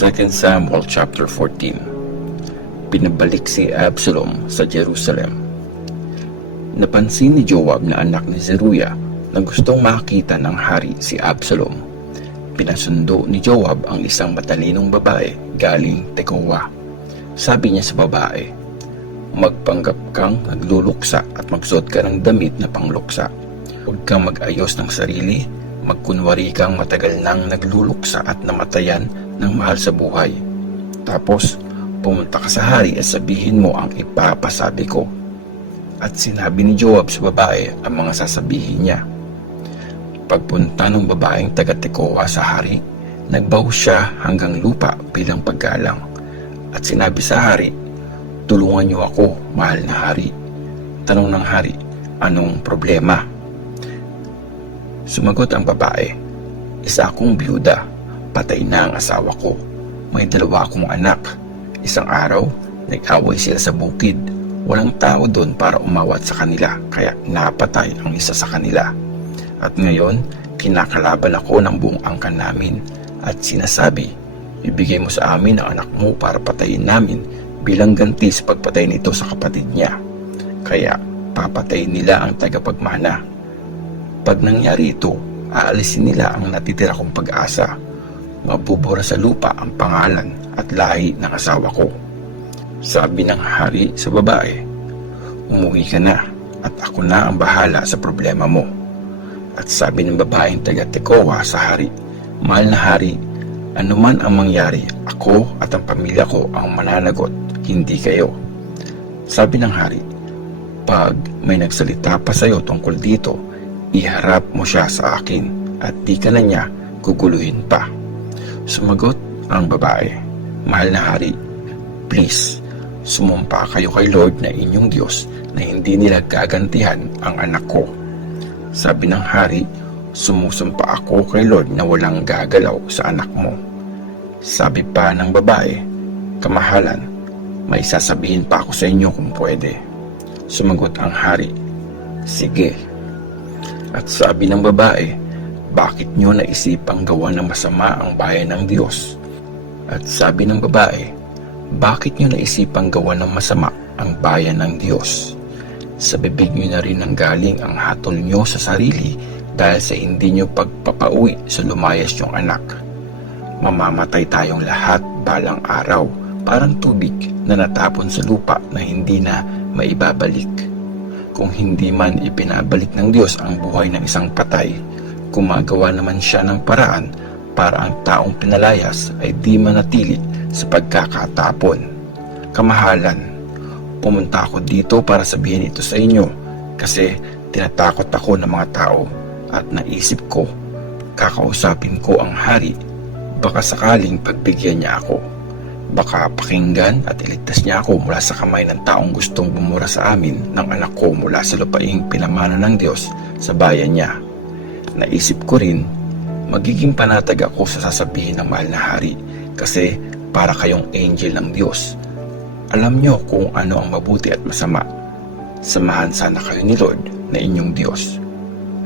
2 Samuel chapter 14. Pinabalik si Absalom sa Jerusalem. Napansin ni Joab na anak ni Zeruiah na gustong makita ng hari si Absalom. Pinasundo ni Joab ang isang matalinong babae galing Tekoa. Sabi niya sa babae, "Magpanggap kang nagluluksa at magsuot ka ng damit na pangluksa. Huwag kang mag-ayos ng sarili, magkunwari kang matagal nang nagluluksa at namatayan ng mahal sa buhay. Tapos, pumunta ka sa hari at sabihin mo ang ipapasabi ko." At sinabi ni Joab sa babae ang mga sasabihin niya. Pagpunta ng babaeng taga-Tekoa sa hari, nagbaw siya hanggang lupa bilang paggalang. At sinabi sa hari, "Tulungan niyo ako, mahal na hari." Tanong ng hari, "Anong problema?" Sumagot ang babae, "Isa akong byuda. Patay na ang asawa ko. May 2 akong anak. Isang araw, nag-away sila sa bukid. Walang tao doon para umawat sa kanila, kaya napatay ang isa sa kanila. At ngayon, kinakalaban ako ng buong angkan namin at sinasabi, ibigay mo sa amin ang anak mo para patayin namin bilang ganti sa pagpatay nito sa kapatid niya. Kaya papatayin nila ang tagapagmana. Pag nangyari ito, aalisin nila ang natitira kong pag-asa. Mabubura sa lupa ang pangalan at lahi ng asawa ko." Sabi ng hari sa babae, "Umuwi ka na at ako na ang bahala sa problema mo." At sabi ng babaeng taga-Tekoa sa hari, "Mahal na hari, anuman ang mangyari, ako at ang pamilya ko ang mananagot, hindi kayo." Sabi ng hari, "Pag may nagsalita pa sa iyo tungkol dito, iharap mo siya sa akin at di ka na niya guguluhin pa." Sumagot ang babae, "Mahal na hari, please, sumumpa kayo kay Lord na inyong Diyos na hindi nila gagantihan ang anak ko." Sabi ng hari, "Sumusumpa ako kay Lord na walang gagalaw sa anak mo." Sabi pa ng babae, "Kamahalan, may sasabihin pa ako sa inyo kung pwede." Sumagot ang hari, "Sige." At sabi ng babae, "Bakit nyo naisipang gawa ng masama ang bayan ng Diyos?" At sabi ng babae, "Bakit nyo naisipang gawa ng masama ang bayan ng Diyos? Sa bibig nyo na rin nanggaling ang hatol nyo sa sarili dahil sa hindi nyo pagpapauwi sa lumayas nyong anak. Mamamatay tayong lahat balang araw, parang tubig na natapon sa lupa na hindi na maibabalik. Kung hindi man ipinabalik ng Diyos ang buhay ng isang patay, gumagawa naman siya ng paraan para ang taong pinalayas ay di manatili sa pagkakatapon. Kamahalan, pumunta ako dito para sabihin ito sa inyo kasi tinatakot ako ng mga tao at naisip ko, kakausapin ko ang hari, baka sakaling pagbigyan niya ako. Baka pakinggan at iligtas niya ako mula sa kamay ng taong gustong bumura sa amin ng anak ko mula sa lupaing pinamana ng Diyos sa bayan niya. Naisip ko rin, magiging panatag ako sa sasabihin ng mahal na hari kasi para kayong angel ng Diyos. Alam nyo kung ano ang mabuti at masama. Samahan sana kayo ni Lord na inyong Diyos."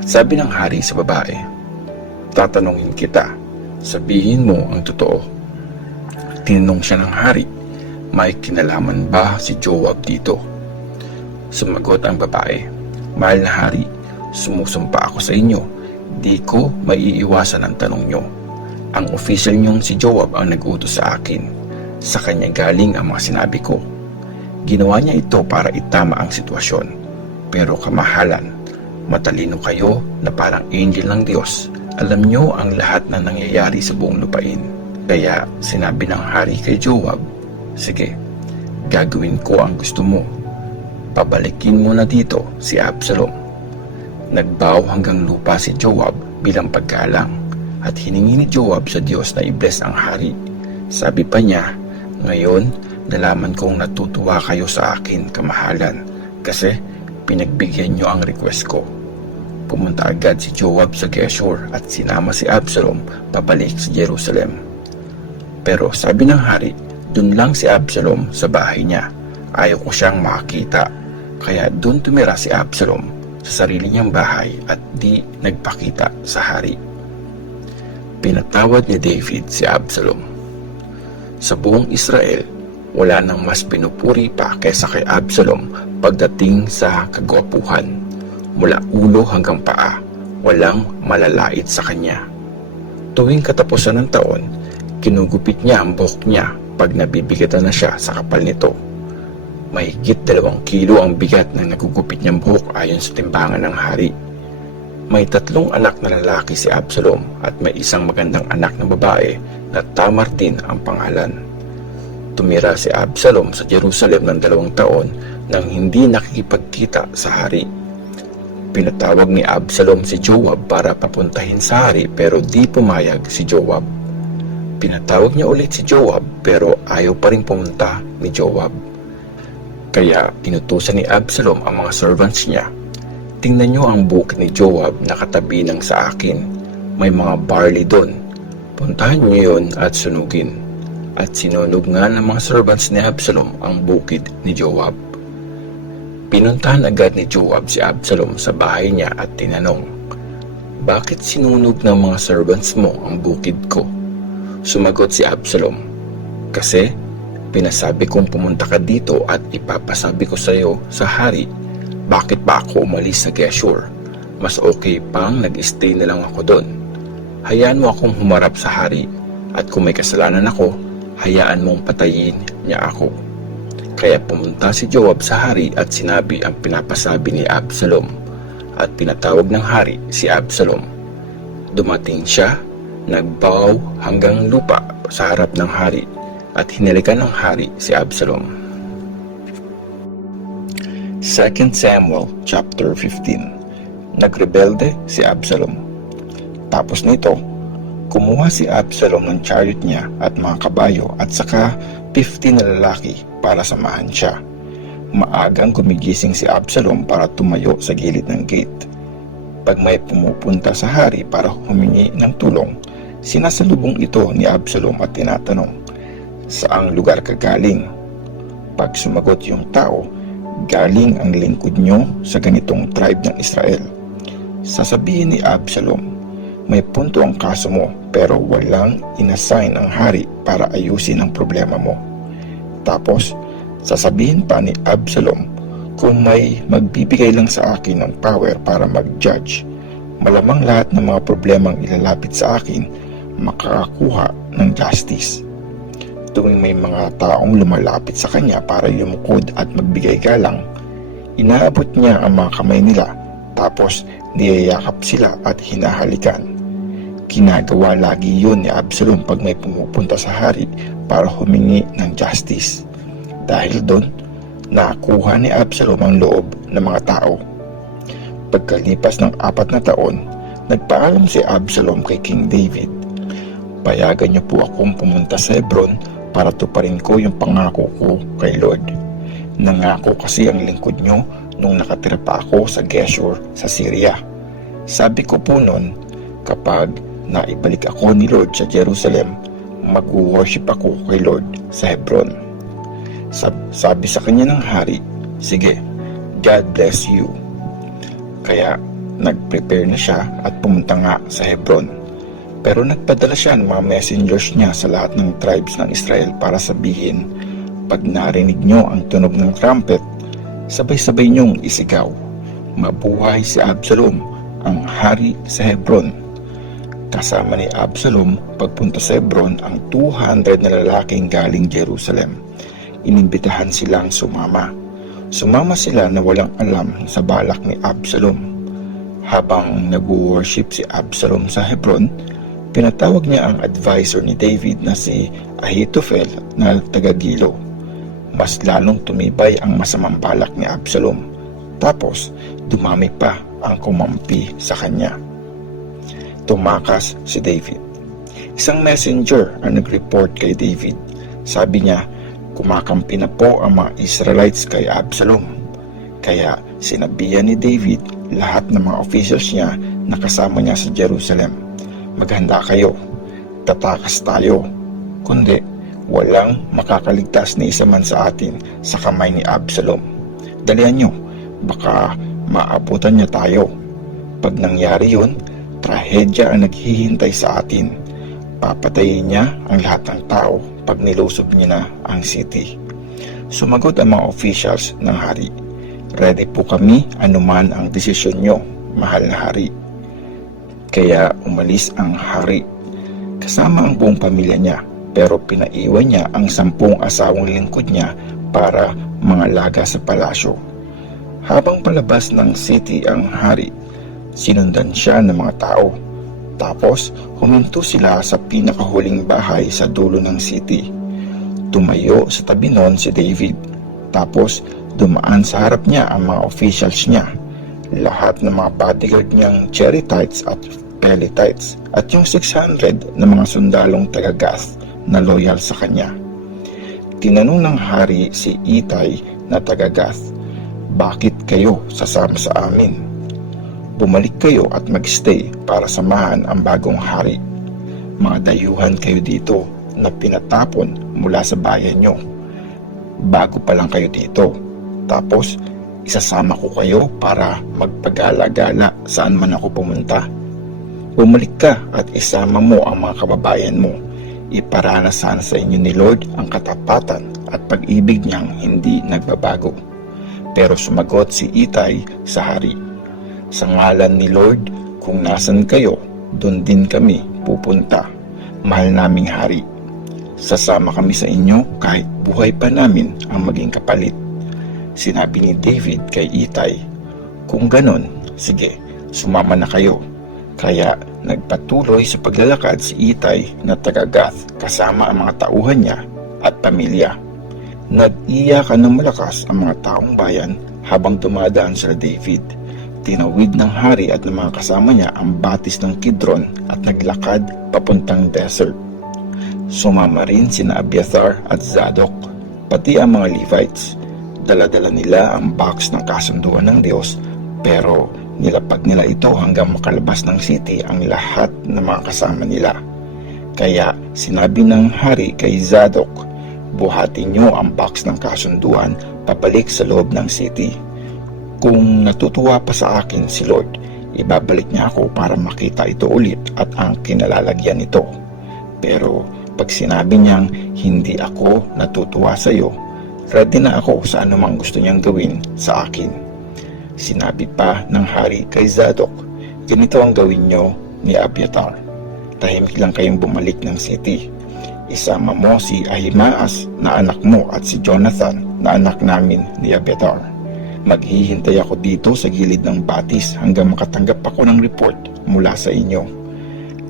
At sabi ng hari sa babae, "Tatanungin kita, sabihin mo ang totoo." Tinanong siya ng hari, "May kinalaman ba si Joab dito?" Sumagot ang babae, "Mahal na hari, sumusumpa ako sa inyo. Di ko maiiwasan ang tanong nyo. Ang official nyong si Joab ang nag-utos sa akin. Sa kanya galing ang mga sinabi ko. Ginawa niya ito para itama ang sitwasyon. Pero kamahalan, matalino kayo na parang angel ng Diyos. Alam nyo ang lahat na nangyayari sa buong lupain. Kaya sinabi ng hari kay Joab, sige, gagawin ko ang gusto mo. Pabalikin mo na dito si Absalom." Nagbaw hanggang lupa si Joab bilang paggalang at hiningi ni Joab sa Diyos na i-bless ang hari. Sabi pa niya, "Ngayon, nalaman kong natutuwa kayo sa akin, kamahalan, kasi pinagbigyan niyo ang request ko." Pumunta agad si Joab sa Geshur at sinama si Absalom pabalik sa Jerusalem. Pero sabi ng hari, dun lang si Absalom sa bahay niya. Ayaw ko siyang makita. Kaya dun tumira si Absalom sa sarili niyang bahay at di nagpakita sa hari. Pinatawad ni David si Absalom. Sa buong Israel, wala nang mas pinupuri pa kaysa kay Absalom pagdating sa kagwapuhan. Mula ulo hanggang paa, walang malalait sa kanya. Tuwing katapusan ng taon, kinugupit niya ang buhok niya pag nabibigatan na siya sa kapal nito. Mahigit 2 kilo ang bigat ng nagugupit niyang buhok ayon sa timbangan ng hari. May 3 anak na lalaki si Absalom at may isang magandang anak na babae na Tamar din ang pangalan. Tumira si Absalom sa Jerusalem ng 2 taon nang hindi nakikipagkita sa hari. Pinatawag ni Absalom si Joab para papuntahin sa hari pero di pumayag si Joab. Pinatawag niya ulit si Joab pero ayaw pa rin pumunta ni Joab. Kaya inutusan ni Absalom ang mga servants niya. Tingnan niyo ang bukid ni Joab na katabi ng sa akin. May mga barley doon. Puntahan niyo yun at sunugin. At sinunog nga ng mga servants ni Absalom ang bukid ni Joab. Pinuntahan agad ni Joab si Absalom sa bahay niya at tinanong, "Bakit sinunog ng mga servants mo ang bukid ko?" Sumagot si Absalom, "Kasi pinasabi kong pumunta ka dito at ipapasabi ko sa iyo sa hari, bakit ba ako umalis sa Geshur? Mas okay pang nag-stay na lang ako doon. Hayaan mo akong humarap sa hari at kung may kasalanan ako, hayaan mong patayin niya ako." Kaya pumunta si Joab sa hari at sinabi ang pinapasabi ni Absalom at pinatawag ng hari si Absalom. Dumating siya, nagbow hanggang lupa sa harap ng hari at hinalikan ng hari si Absalom. 2 Samuel chapter 15. Nagrebelde si Absalom. Tapos nito, kumuha si Absalom ng chariot niya at mga kabayo at saka 50 na lalaki para samahan siya. Maagang gumigising si Absalom para tumayo sa gilid ng gate. Pag may pumupunta sa hari para humingi ng tulong, sinasalubong ito ni Absalom at tinatanong, "Saang lugar ka galing?" Pag sumagot yung tao, "Galing ang lingkod nyo sa ganitong tribe ng Israel." Sasabihin ni Absalom, "May punto ang kaso mo pero walang inassign ang hari para ayusin ang problema mo." Tapos, sasabihin pa ni Absalom, "Kung may magbibigay lang sa akin ng power para mag-judge, malamang lahat ng mga problemang ilalapit sa akin makakakuha ng justice." Tuwing may mga taong lumalapit sa kanya para lumukod at magbigay galang, inaabot niya ang mga kamay nila tapos niyayakap sila at hinahalikan. Ginagawa lagi yun ni Absalom pag may pumupunta sa hari para humingi ng justice. Dahil doon, nakuha ni Absalom ang loob ng mga tao. Pagkalipas ng 4 na taon, nagpaalam si Absalom kay King David, "Payagan niyo po akong pumunta sa Hebron para tuparin ko yung pangako ko kay Lord. Nangako kasi ang lingkod niyo nung nakatira pa ako sa Geshur sa Syria. Sabi ko po noon, kapag naibalik ako ni Lord sa Jerusalem, mag-worship ako kay Lord sa Hebron." Sabi sa kanya ng hari, "Sige, God bless you." Kaya nag-prepare na siya at pumunta nga sa Hebron. Pero nagpadala siya ng mga messengers niya sa lahat ng tribes ng Israel para sabihin, "Pag narinig nyo ang tunog ng trumpet, sabay-sabay nyong isigaw, 'Mabuhay si Absalom, ang hari sa Hebron.'" Kasama ni Absalom pagpunta sa Hebron ang 200 na lalaking galing Jerusalem. Inimbitahan silang sumama. Sumama sila na walang alam sa balak ni Absalom. Habang nag-worship si Absalom sa Hebron, pinatawag niya ang advisor ni David na si Ahithophel na taga-Gilo. Mas lalong tumibay ang masamang balak ni Absalom. Tapos, dumami pa ang kumampi sa kanya. Tumakas si David. Isang messenger ang nag-report kay David. Sabi niya, kumakampi na po ang mga Israelites kay Absalom. Kaya sinabihan ni David lahat ng mga officials niya na kasama niya sa Jerusalem, "Maghanda kayo, tatakas tayo. Kundi walang makakaligtas ni isa man sa atin sa kamay ni Absalom. Dalihan niyo, baka maabutan niya tayo. Pag nangyari yun, trahedya ang naghihintay sa atin. Papatayin niya ang lahat ng tao pag nilusob niya na ang city. Sumagot ang mga officials ng hari, "Ready po kami anuman ang desisyon nyo, mahal na hari." Kaya umalis ang hari kasama ang buong pamilya niya, pero pinaiwan niya ang 10 asawang lingkod niya para mangalaga sa palasyo. Habang palabas ng city ang hari, sinundan siya ng mga tao. Tapos huminto sila sa pinakahuling bahay sa dulo ng city. Tumayo sa tabi nun si David. Tapos dumaan sa harap niya ang mga officials niya, lahat ng mga bodyguard niyang Cherethites at Pelethites, at yung 600 na mga sundalong taga-Gath na loyal sa kanya. Tinanong ng hari si Itay na taga-Gath, "Bakit kayo sasama sa amin? Bumalik kayo at magstay para samahan ang bagong hari. Mga dayuhan kayo dito na pinatapon mula sa bayan nyo. Bago pa lang kayo dito. Tapos isasama ko kayo para magpagala-gala saan man ako pumunta. Bumalik ka at isama mo ang mga kababayan mo. Iparanasan sa inyo ni Lord ang katapatan at pag-ibig niyang hindi nagbabago." Pero sumagot si Itay sa hari, "Sa ngalan ni Lord, kung nasan kayo, doon din kami pupunta. Mahal naming hari. Sasama kami sa inyo kahit buhay pa namin ang maging kapalit." Sinabi ni David kay Itay, "Kung ganon, sige, sumama na kayo." Kaya nagpatuloy sa paglalakad si Itay na taga-Gath kasama ang mga tauhan niya at pamilya. Nag-iyakan ng malakas ang mga taong bayan habang dumadaan sila David. Tinawid ng hari at ng mga kasama niya ang batis ng Kidron at naglakad papuntang desert. Sumama rin sina Abiathar at Zadok, pati ang mga Levites. Dala-dala nila ang box ng kasunduan ng Diyos, pero nilapag nila ito hanggang makalabas ng city ang lahat ng mga kasama nila. Kaya sinabi ng hari kay Zadok, "Buhatin niyo ang box ng kasunduan pabalik sa loob ng city. Kung natutuwa pa sa akin si Lord, ibabalik niya ako para makita ito ulit at ang kinalalagyan nito. Pero pag sinabi niyang hindi ako natutuwa sa iyo, ready na ako sa anumang gusto niyang gawin sa akin." Sinabi pa ng hari kay Zadok, "Ganito ang gawin niyo ni Abiathar. Tahimik lang kayong bumalik ng city. Isama mo si Ahimaas na anak mo at si Jonathan na anak namin ni Abiathar. Maghihintay ako dito sa gilid ng batis hanggang makatanggap ako ng report mula sa inyo."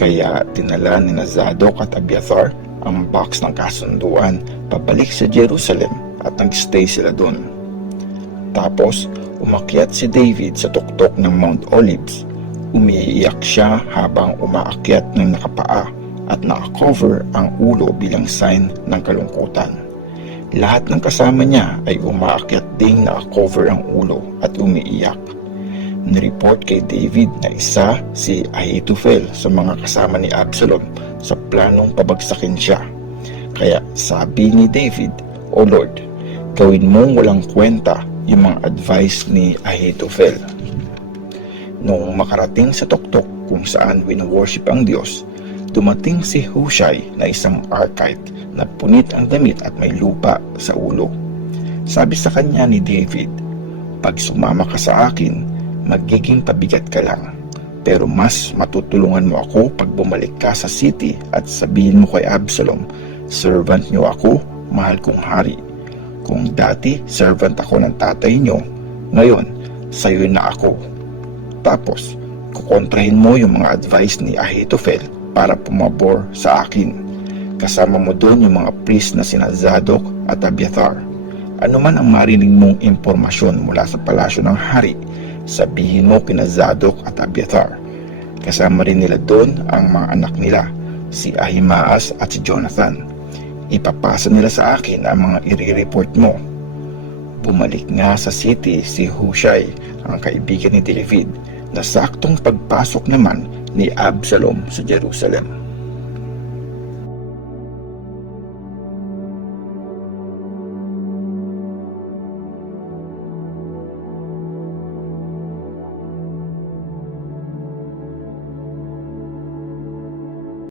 Kaya dinala ni Zadok at Abiathar ang box ng kasunduan pabalik sa Jerusalem at nagstay sila doon. Tapos umakyat si David sa tuktok ng Mount Olives. Umiiyak siya habang umaakyat ng nakapaa at nakakover ang ulo bilang sign ng kalungkutan. Lahat ng kasama niya ay umaakyat ding nakakover ang ulo at umiiyak. Nireport kay David na isa si Ahithophel sa mga kasama ni Absalom sa planong pabagsakin siya. Kaya sabi ni David, "O Lord, gawin mong walang kwenta yung mga advice ni Ahithophel." Noong makarating sa tuktok kung saan wino-worship ang Diyos, dumating si Hushai na isang Archite na punit ang damit at may lupa sa ulo. Sabi sa kanya ni David, "Pag sumama ka sa akin, magiging pabigat ka lang. Pero mas matutulungan mo ako pag bumalik ka sa city at sabihin mo kay Absalom, servant niyo ako, mahal kong hari. Kung dati servant ako ng tatay niyo, ngayon sayo na ako." Tapos kukontrahin mo yung mga advice ni Ahithophel para pumabor sa akin. Kasama mo doon yung mga priest na sina Zadok at Abiathar. Ano man ang marinig mong impormasyon mula sa palasyo ng hari, sabihin mo kina Zadok at Abiathar. Kasama rin nila doon ang mga anak nila, si Ahimaas at si Jonathan. Ipapasa nila sa akin ang mga i-report mo. Bumalik nga sa city si Hushai, ang kaibigan ni David, na saktong pagpasok naman ni Absalom sa Jerusalem.